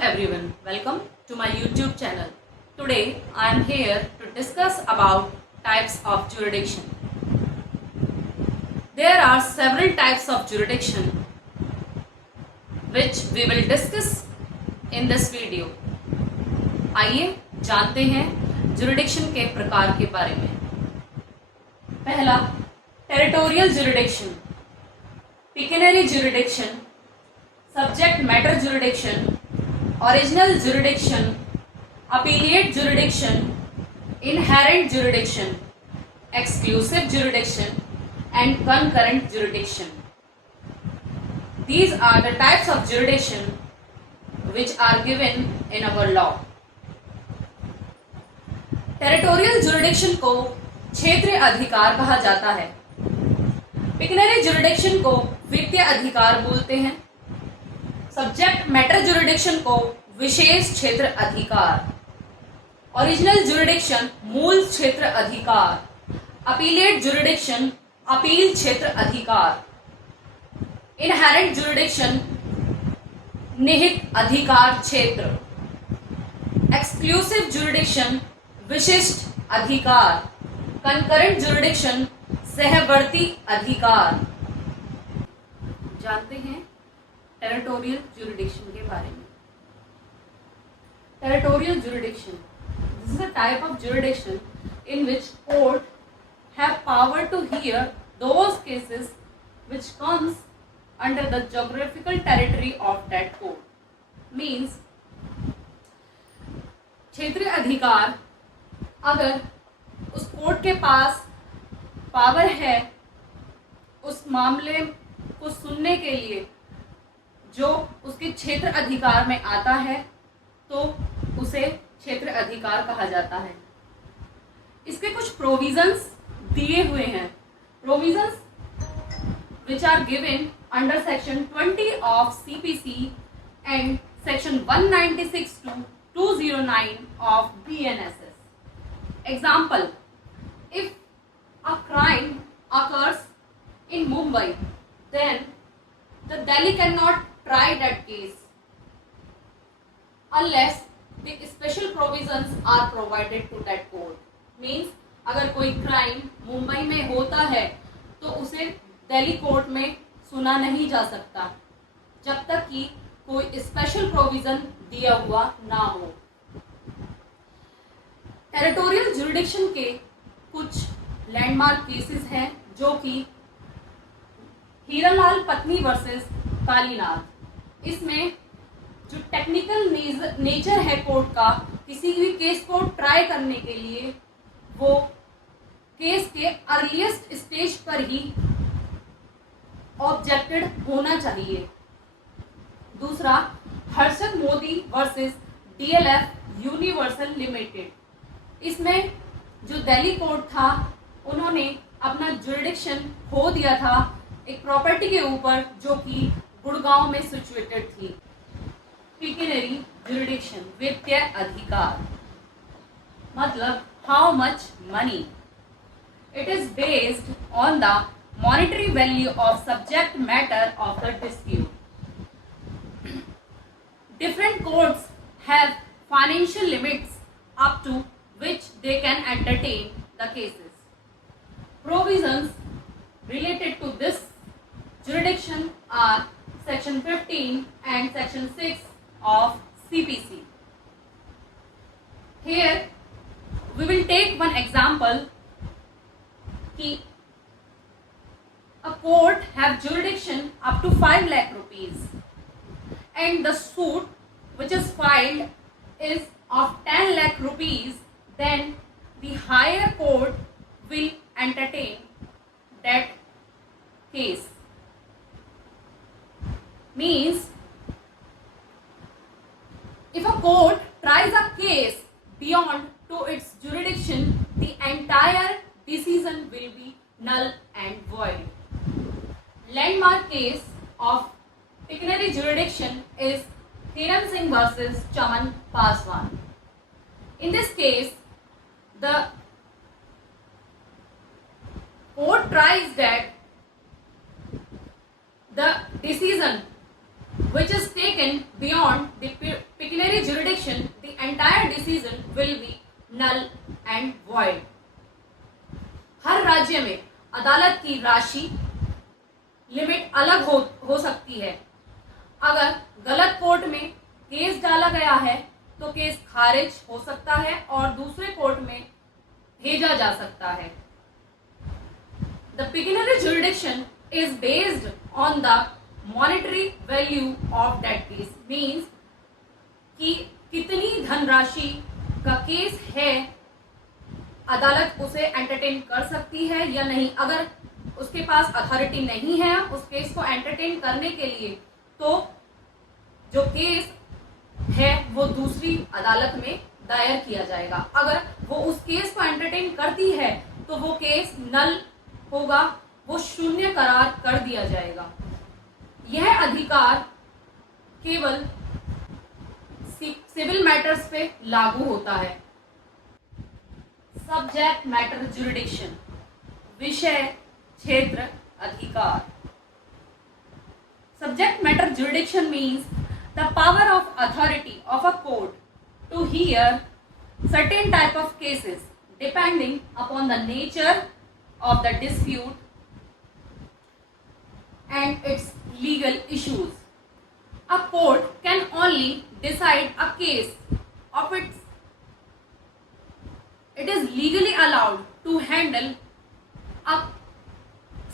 everyone, welcome to my YouTube channel. Today I am here to discuss about types of jurisdiction. There are several types of jurisdiction which we will discuss in this video. आइए जानते हैं jurisdiction के प्रकार के बारे में. पहला, territorial jurisdiction, pecuniary jurisdiction, subject matter jurisdiction, original jurisdiction, appellate jurisdiction, inherent jurisdiction, exclusive jurisdiction, and concurrent jurisdiction. These are the types of jurisdiction which are given in our law. Territorial jurisdiction को क्षेत्रीय अधिकार कहा जाता है. पिकनरी jurisdiction को वित्तीय अधिकार बोलते हैं. सब्जेक्ट मैटर जुरिडिक्शन को विशेष क्षेत्र अधिकार, ओरिजिनल जुरिडिक्शन मूल क्षेत्र अधिकार, अपीलेट जुरिडिक्शन अपील क्षेत्र अधिकार, इनहेरेंट जुरिडिक्शन निहित अधिकार क्षेत्र, एक्सक्लूसिव जुरिडिक्शन विशिष्ट अधिकार, कंकरेंट जुरिडिक्शन सहवर्ती अधिकार. जानते हैं टेरिटोरियल जुरिडिक्शन के बारे में. Territorial jurisdiction, this is a type of jurisdiction in which court have power to hear those cases which comes under the geographical territory of that court. Means क्षेत्रीय अधिकार, अगर उस कोर्ट के पास पावर है उस मामले को सुनने के लिए जो उसके क्षेत्र अधिकार में आता है तो उसे क्षेत्र अधिकार कहा जाता है. इसके कुछ प्रोविजंस दिए हुए हैं. Provisions which are given under section 20 of CPC and section 196 to 209 of BNSS. Example, if a crime occurs in Mumbai, then the Delhi cannot try that case unless the special provisions are provided to that court. Means अगर कोई crime Mumbai में होता है तो उसे Delhi court में सुना नहीं जा सकता जब तक कि कोई स्पेशल प्रोविजन दिया हुआ ना हो. टेरिटोरियल जुरिडिक्शन के कुछ लैंडमार्क केसेस हैं जो कि हीरालाल पत्नी वर्सेस कालीनाथ. इसमें जो टेक्निकल नेचर है कोर्ट का, किसी भी केस को ट्राई करने के लिए वो केस के अर्लीस्ट स्टेज पर ही ऑब्जेक्टेड होना चाहिए. दूसरा, Harshad Modi versus DLF universal limited. इसमें जो दिल्ली कोर्ट था उन्होंने अपना जुरिडिक्शन खो दिया था एक प्रॉपर्टी के ऊपर जो कि गुड़गांव में सिचुएटेड थी. पिक्यूनरी जुरिडिक्शन, वित्तीय अधिकार, मतलब how much money. It is based on the monetary value of subject matter of the dispute. Different courts have financial limits up to which they can entertain the cases. Provisions related to this jurisdiction are section 15 and section 6 of CPC. Here we will take one example कि a court have jurisdiction up to 5 lakh rupees and the suit which is filed is of 10 lakh rupees, then the higher court will entertain that case. Means if a court tries a case beyond to its jurisdiction, the entire decision will be null and void. Landmark case of pecuniary jurisdiction is Kiran Singh versus Chaman Paswan. In this case, the court tries that the decision which is taken beyond the pecuniary jurisdiction, the entire decision will be null and void. हर राज्य में अदालत की राशि limit अलग हो सकती है। अगर गलत कोर्ट में केस डाला गया है तो केस खारिज हो सकता है और दूसरे कोर्ट में भेजा जा सकता है। The pecuniary jurisdiction is based on the monetary value of that case, means कि कितनी धनराशि का केस है अदालत उसे एंटरटेन कर सकती है या नहीं। अगर उसके पास अथॉरिटी नहीं है उस केस को एंटरटेन करने के लिए तो जो केस है वो दूसरी अदालत में दायर किया जाएगा। अगर वो उस केस को एंटरटेन करती है तो वो केस नल होगा, वो शून्य करार कर दिया जाएगा। यह अधिकार केवल सिविल मैटर्स पे लागू होता है। सब्जेक्ट मैटर जुरिडिक्शन, विषय क्षेत्र अधिकार। Subject matter jurisdiction means the power of authority of a court to hear certain type of cases depending upon the nature of the dispute and its legal issues. A court can only decide a case of its. It is legally allowed to handle a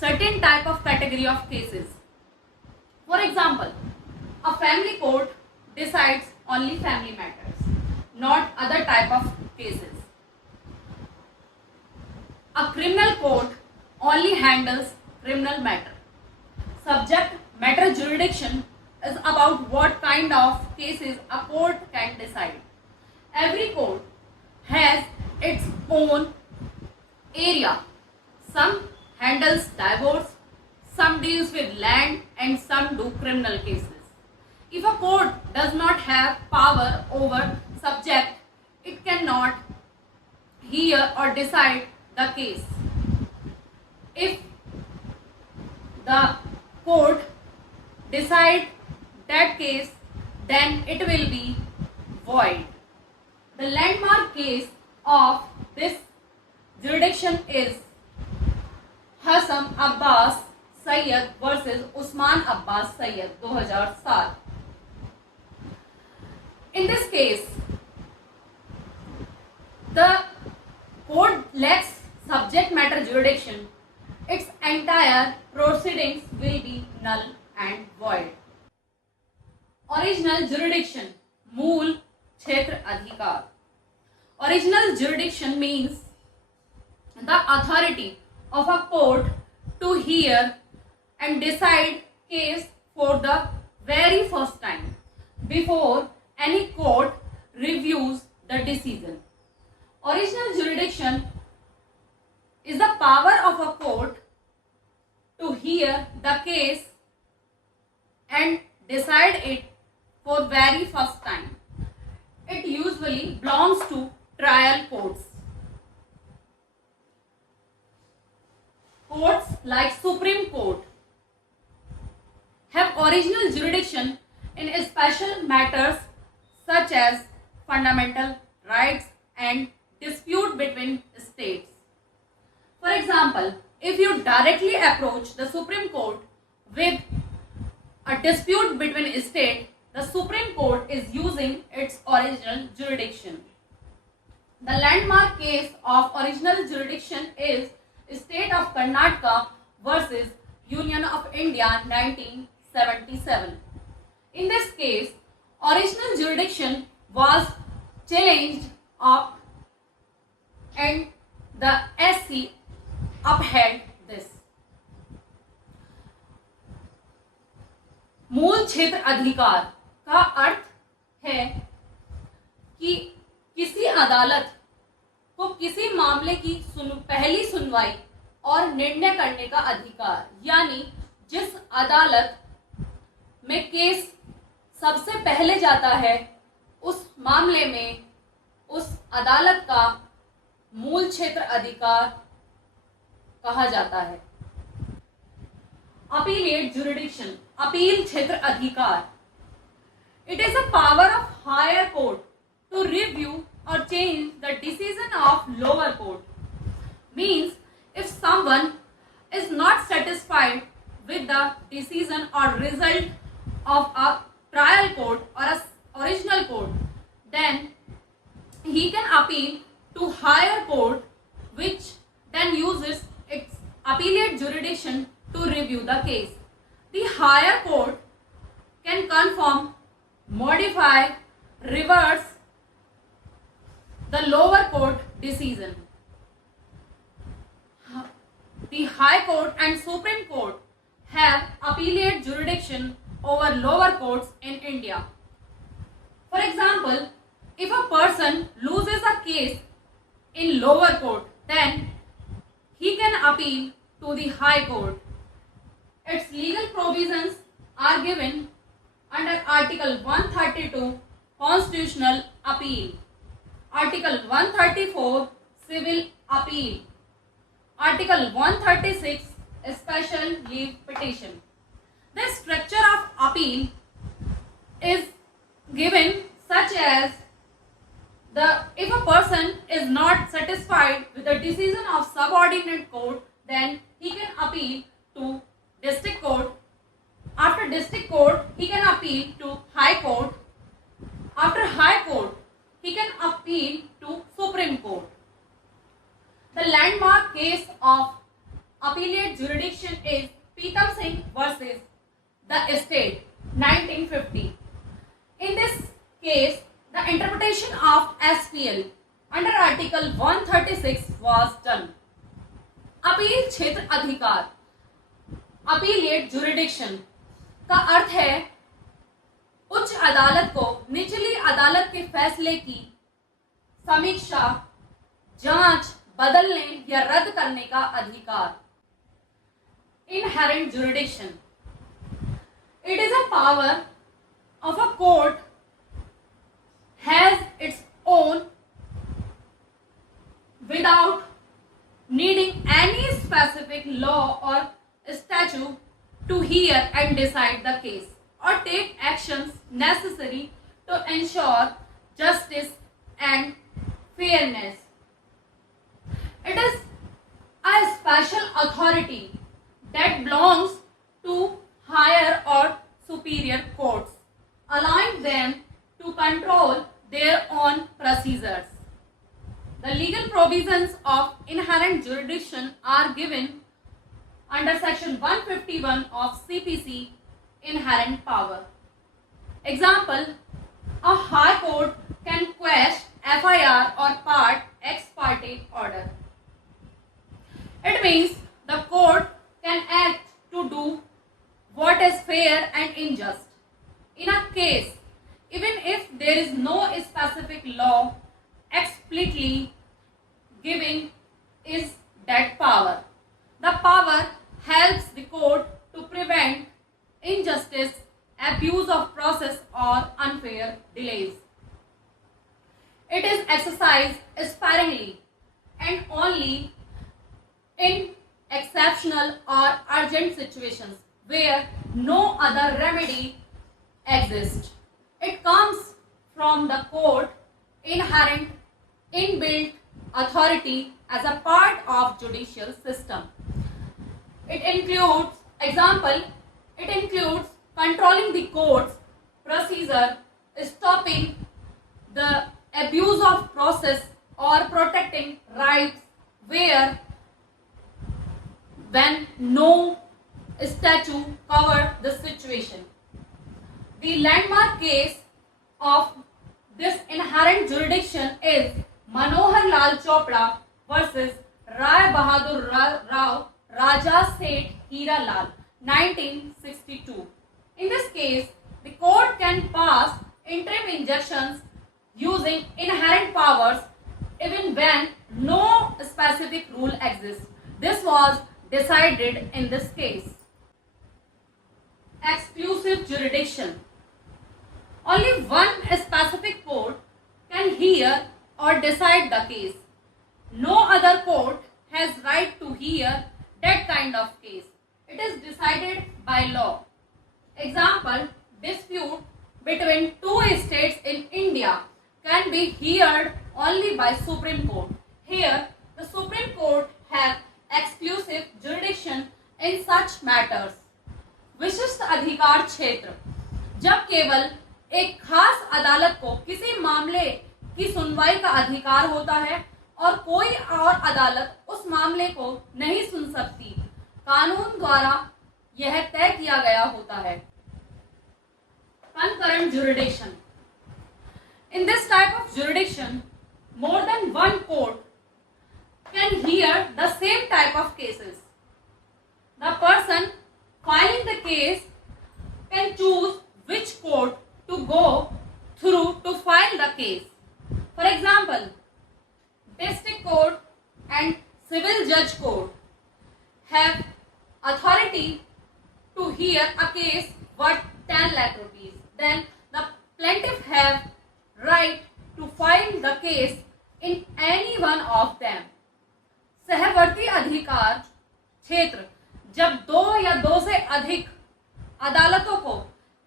certain type of category of cases. For example, a family court decides only family matters, not other type of cases. A criminal court only handles criminal matter. Subject matter jurisdiction is about what kind of cases a court can decide. Every court has its own area. Some handles divorce, some deals with land, and some do criminal cases. If a court does not have power over subject, it cannot hear or decide the case. If the court decide that case, then it will be void. The landmark case of this jurisdiction is Hassan Abbas Sayyed versus Usman Abbas Sayyed 2007. In this case, the court lacks subject matter jurisdiction. Its entire proceedings will be null and void. Original jurisdiction, मूल क्षेत्र अधिकार. Original jurisdiction means the authority of a court to hear and decide case for the very first time before any court reviews the decision. Original jurisdiction is the power of a court to hear the case and decide it for very first time. It usually belongs to trial courts. Courts like Supreme Court have original jurisdiction in special matters such as fundamental rights and dispute between states. For example, if you directly approach the Supreme Court with a dispute between states, the Supreme Court is using its original jurisdiction. The landmark case of original jurisdiction is State of Karnataka versus Union of India 1977. In this case, original jurisdiction was challenged up and the SC upheld this. मूल क्षेत्र अधिकार का अर्थ है कि किसी अदालत को किसी मामले की पहली सुनवाई और निर्णय करने का अधिकार, यानी जिस अदालत में केस सबसे पहले जाता है उस मामले में उस अदालत का मूल क्षेत्र अधिकार कहा जाता है। अपीलेट जुरिडिक्शन, अपील क्षेत्र अधिकार. It is a power of high higher court to review or change the decision of lower court. Means if someone is not satisfied with the decision or result of a trial court or a original court, then he can appeal to higher court, which then uses its appellate jurisdiction to review the case. The higher court can confirm, modify, reverse the lower court decision. The High Court and Supreme Court have appellate jurisdiction over lower courts in India. For example, if a person loses a case in lower court, then he can appeal to the High Court. Its legal provisions are given under Article 132 Constitutional Appeal, Article 134 Civil Appeal, Article 136 Special Leave Petition. The structure of appeal is given such as if a person is not satisfied with the decision of subordinate court, then he can appeal to district court. After district court, he can appeal to High Court. After High Court, he can appeal to Supreme Court. The landmark case of appellate jurisdiction is Pritam Singh versus the Estate, 1950. In this case, the interpretation of SPL under Article 136 was done. Appeal क्षेत्र अधिकार, appellate jurisdiction का अर्थ है उच्च अदालत को निचली अदालत के फैसले की समीक्षा, जांच, बदलने या रद्द करने का अधिकार. Inherent jurisdiction. It is a power of a court has its own without needing any specific law or statute to hear and decide the case or take actions necessary to ensure justice and fairness. It is a special authority that belongs to higher or superior courts, allowing them to control their own procedures. The legal provisions of inherent jurisdiction are given under section 151 of CPC, inherent power. Example, a high court can quash FIR or part ex parte order. It means the court can act to do what is fair and unjust. In a case, even if there is no specific law explicitly giving is that power. The power helps the court to prevent injustice, abuse of process or unfair delays. It is exercised sparingly and only in exceptional or urgent situations where no other remedy exists. It comes from the court inherent inbuilt authority as a part of judicial system. It includes controlling the court's procedure, stopping the abuse of process or protecting rights when no statute covers the situation. The landmark case of this inherent jurisdiction is Manohar Lal Chopra versus Rai Bahadur Rao Raja Seth Hira Lal, 1962. In this case, the court can pass interim injunctions using inherent powers even when no specific rule exists. This was decided in this case. Exclusive jurisdiction. Only one specific court can hear or decide the case. No other court has right to hear that kind of case. It is decided by law. Example, dispute between two states in India can be heard only by Supreme Court. Here, the Supreme Court have exclusive jurisdiction in such matters. विशिष्ट अधिकार क्षेत्र, जब केवल एक खास अदालत को किसी मामले की सुनवाई का अधिकार होता है और कोई और अदालत उस मामले को नहीं सुन सकती, कानून द्वारा यह तय किया गया होता है। Concurrent jurisdiction. In this type of jurisdiction, more than one court can hear the same type of cases. The person filing the case can choose which court to go through to file the case. For example, district court and civil judge court have authority to hear a case worth 10 lakh rupees. Then the plaintiff have right to file the case in any one of them. सहवर्ती अधिकार क्षेत्र, जब दो या दो से अधिक अदालतों को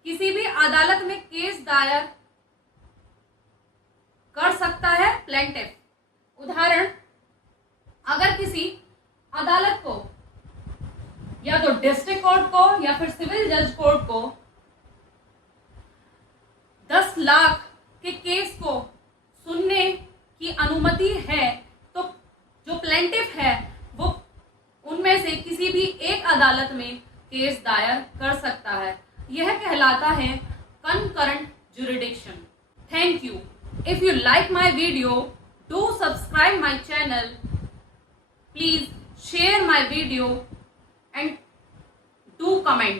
किसी भी अदालत में केस दायर कर सकता है प्लेंटिफ। उदाहरण, अगर किसी अदालत को या तो डिस्ट्रिक्ट कोर्ट को या फिर सिविल जज कोर्ट को 10 लाख के केस को सुनने की अनुमति है, तो जो प्लेंटिफ है वो उनमें से किसी भी एक अदालत में केस दायर कर सकता है। यह कहलाता है concurrent jurisdiction. Thank you. If you like my video, do subscribe my channel, please share my video and do comment.